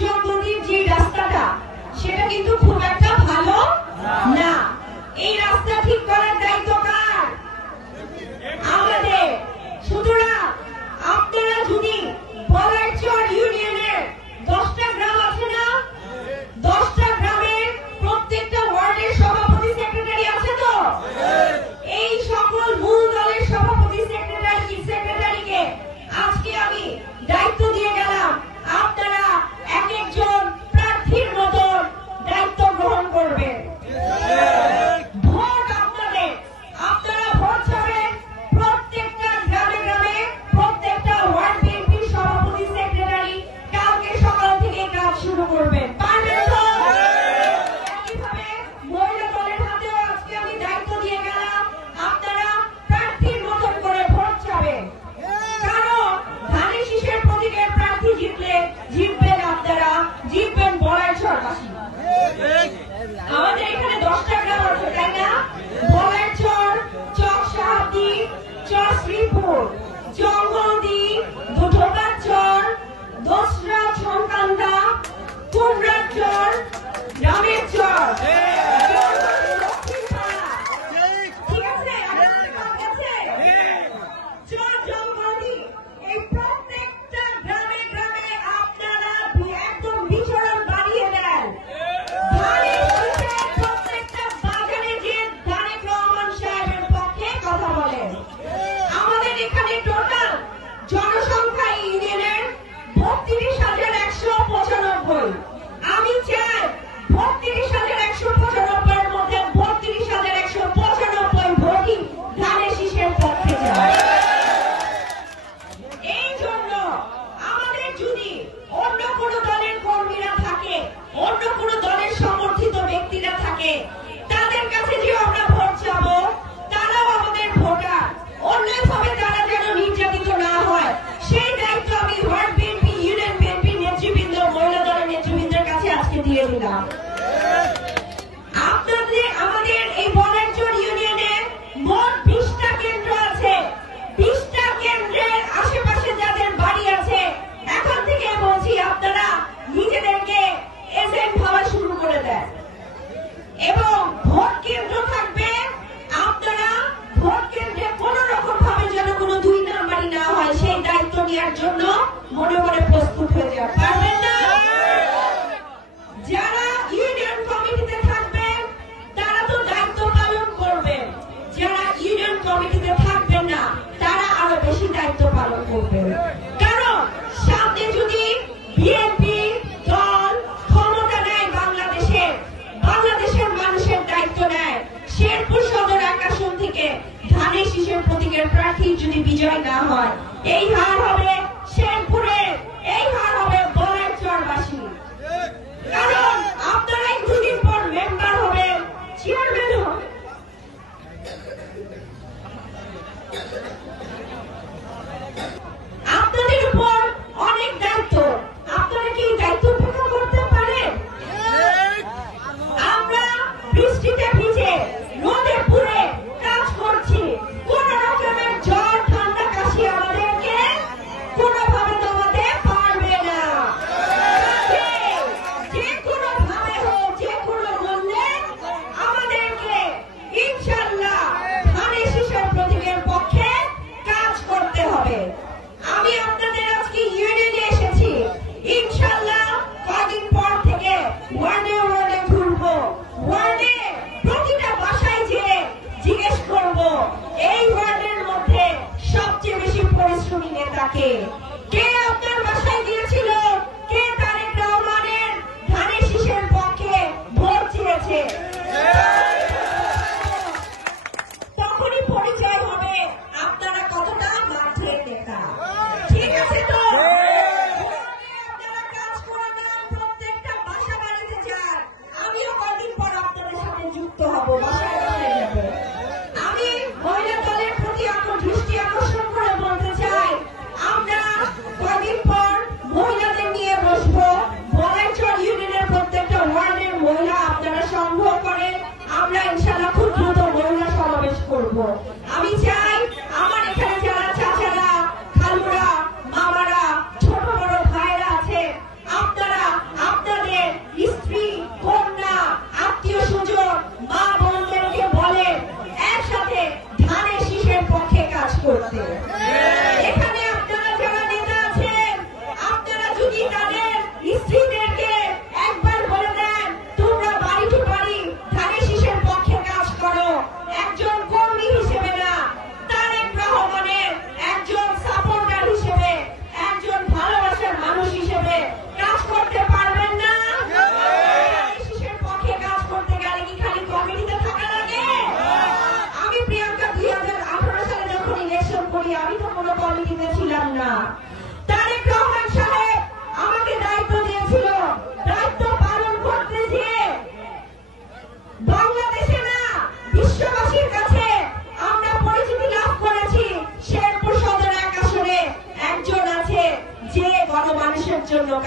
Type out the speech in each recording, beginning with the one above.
জঙ্গলির যে রাস্তাটা সেটা কিন্তু খুব একটা ভালো না। এই রাস্তা ঠিক করার দায়িত্ব কার? আমাদের। সুতরাং আপনারা যদি বলাইচর ইউনিয়নের 10টা গ্রাম আছে না, 10টা গ্রামের প্রত্যেকটা ওয়ার্ডের সভাপতি সেক্রেটারি আছে তো, এই সকল মূল দলের সভাপতি সেক্রেটারিকে আজকে আমি দায়িত্ব দিয়ে গেলাম, আপনারা এক একজন প্রার্থীর মতন দায়িত্ব গ্রহণ করবেন। ভোট আপনাদের, আপনারা ভোট ছাড়েন প্রত্যেকটা গ্রামে গ্রামে, প্রত্যেকটা ওয়ার্ড বিএনপির সভাপতি সেক্রেটারি কালকে সকাল থেকে কাজ শুরু করবেন। পারবেন তো? একইভাবে মহিলা দলের হাতেও আজকে আমি দায়িত্ব দিয়ে গেলাম, আপনারা প্রার্থীর মতন করে ভোট চাবেন। কারণ ধানের শীষের প্রতীকের প্রার্থী জিতবেন আপনারা, জিতবেন বলাইচরবাসী। আমাদের এখানে 10টা গ্রাম আছে তাই না? বলাইচর, চকসাহাবদি, চরশ্রীপুর, জঙ্গলদি, ঢোকাচর, দোসরা ছনকান্দা, কুমড়াচর, রামেরচর, ঠিক আছে? চর জঙ্গলদি, এই প্রত্যেকটা গ্রামে গ্রামে আপনারা একদম বিচরণ বাড়িয়ে দেন। প্রত্যেকটা বাগানে যে তারেক রহমান সাহেবের পক্ষে কথা বলেন। আমাদের এখানে টোটাল জনসংখ্যা ইউনিয়নের 32,195। আমি চাই 32,195 এর মধ্যে 32,195 ভোটই ধানের শীষের পক্ষে যায়। এই জন্য আমাদের যদি অন্য কোন দলের কর্মীরা থাকে, অন্য কোন দলের সমর্থিত ব্যক্তিরা থাকে, তাদের কাছে যে আমরা ভোট চাবো, তারাও আমাদের ভোটার, অন্যভাবে তারা যেন নির্যাতিত না হয় সেই দায়িত্ব আমি ওয়ার্ড বিএনপি, ইউনিয়ন বিএনপি নেতৃবৃন্দ, মহিলা দলের নেতৃবৃন্দের কাছে আজকে দিয়ে দিলাম। আপনাদের আমাদের এই বলাইচর ইউনিয়নে মোট 20টা কেন্দ্র আছে। 20টা কেন্দ্রের আশেপাশে যাদের বাড়ি আছে, এখন থেকে বলছি আপনারা নিজেদেরকে এজেন্ট ভাবা শুরু করে দেন এবং ভোট কেন্দ্র থাকবে। আপনারা ভোট কেন্দ্রে কোন রকম ভাবে যেন কোনো 2 নাম্বারই না হয় সেই দায়িত্ব নেওয়ার জন্য মনে মনে প্রস্তুত হয়ে যান। পারবেন না? যারা ইউনিয়ন কমিটিতে থাকবেন তারা তো দায়িত্ব পালন করবেন, যারা ইউনিয়ন কমিটিতে থাকবেন না তারা আরো বেশি দায়িত্ব পালন করবেন। কারণ সামনে যদি বিএনপি দল ক্ষমতা নেয়, বাংলাদেশের মানুষের দায়িত্ব নেয়, শেরপুর সদর আসন থেকে ধানের শীষের প্রতীকের প্রার্থী যদি বিজয় না হয়, এই হার হবে শেরপুরে, এই হার হবে বলাইচরবাসী। কারণ আপনারাই 2 দিন পর মেম্বার হবেন, চেয়ারম্যান হবেন। আপনাদের উপর অনেক দায়িত্ব, আপনারা কি দায়িত্ব উপেক্ষা করতে পারেন? আমরা বৃষ্টিতে ভিজে রোদে পুড়ে কাজ করছি, কোন রকমের জ্বর ঠান্ডা কাশি আমাদেরকে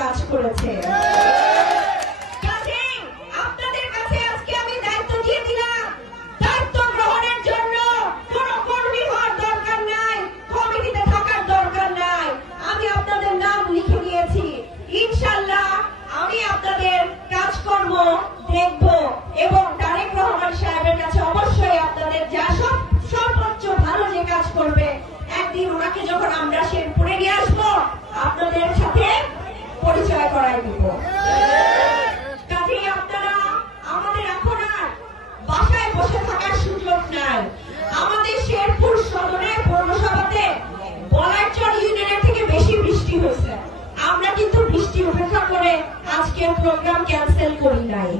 কাজ করেছে। কাজেই আপনাদের কাছে আজকে আমি দায়িত্ব দিয়ে দিলাম, দায়িত্ব গ্রহণের জন্য কোন কর্মী হওয়ার দরকার নাই, কমিটিতে থাকার দরকার নাই। আমি আপনাদের নাম লিখে দিয়েছি। ইনশাআল্লাহ আমি আপনাদের কাজকর্ম দেখব এবং তারেক রহমান সাহেবের কাছে অবশ্যই আপনাদের যা সর্বোচ্চ ভালো যে কাজ করবে, একদিন ওনাকে যখন আমরা শেরপুরে নিয়ে আসবো আপনাদের সাথে পরিচয় করাই দিব। কাজেই আপনারা আমাদের এখন আর বাসায় বসে থাকার সুযোগ নাই। আমাদের শেরপুর সদরে পৌরসভাতে বলাইচর ইউনিয়নের থেকে বেশি বৃষ্টি হয়েছে। আমরা কিন্তু বৃষ্টি উপেক্ষা করে আজকের প্রোগ্রাম ক্যান্সেল করি নাই।